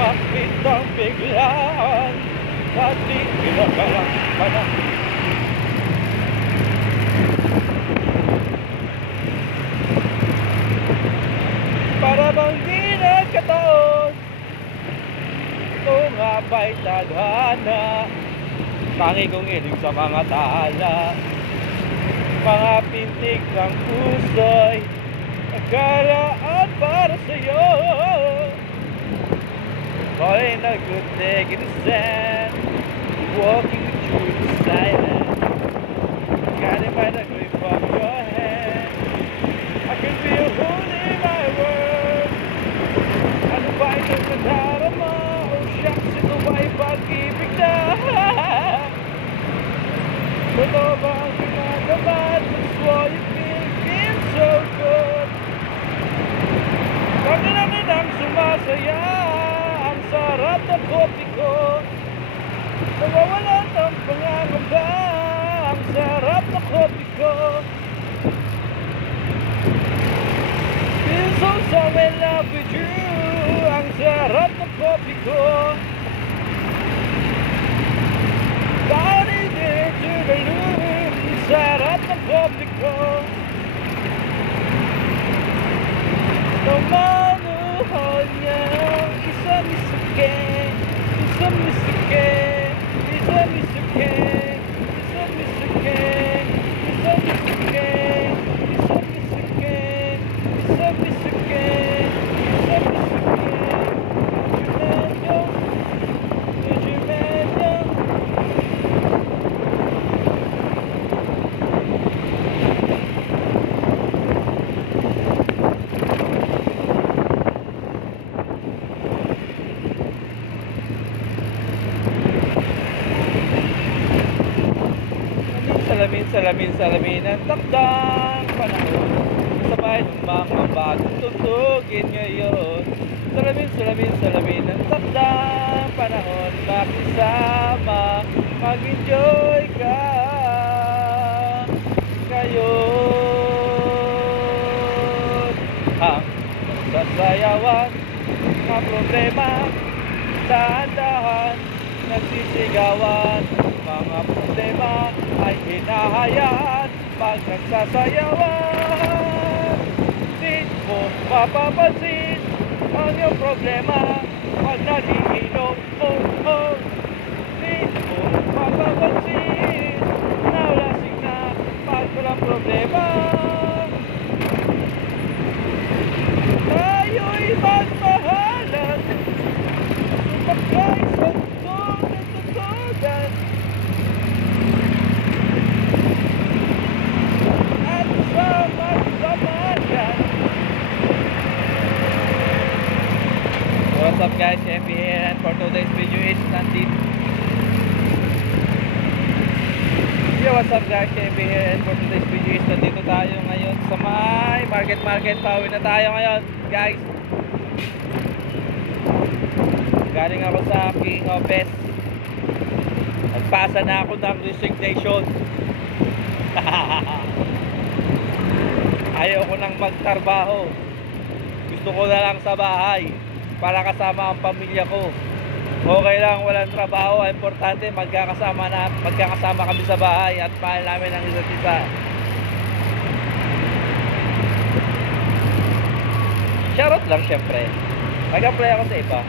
Bakit ang biglaan at di kinakalang panahon? Para bang di nagkataon, ito nga ba'y tadhana? Tangi kong ilig sa mga tala, mga pintig ng puso'y nagkaraan para sa'yo. Falling a good day in the sand, walking through the silence, guided by the grip of your hand. I can feel holding my words. Ano ba itong nadarama? Oh shucks, ito ba'y pag-ibig na? Totoo ba ang ginagawa? That's why you feel so good. Pag-inang sumasaya, ang sarap na kopi ko. Nawawala ng pangangamba, ang sarap na kopi ko. Feel so in love with you, ang sarap na kopi ko. Body there to the loom, sarap na kopi ko. Namanuhal niya, isa-misake, isa-misake, isa-misake, isa-misake, isa-misake, isa-misake, isa-misake, isa-misake. Medyo, medyo. Salamin ang takdang panahon. Sabay ng mga bagong tugtugin ngayon. Salamin ang takdang panahon. Makisama, mag-enjoy ka ngayon. Ang nagsasayawan, mga problema, dahan-dahan, nagsisigawan. Mga problema ay hinahayaan pag nagsasayawan. Di mo mapapansin ang iyong problema pag naliinom. Oh, oh. Di mo mapapansin na lasing na pag walang problema. Tayo'y magmahalan, magkaisang tutugan. What's up guys, Effie here, and for today's video is nandito. Yo, what's up guys, Effie here, and for today's video is nandito tayo ngayon sa may market. Pauwi na tayo ngayon guys. Galing ako sa aking office. Nagpasa na ako ng resignation. Ayaw ko nang magtrabaho. Gusto ko na lang sa bahay para kasama ang pamilya ko. Okay lang walang trabaho, importante magkakasama kami sa bahay at mahal namin ang isa't isa. Charot lang syempre. Nag-apply ako sa iba.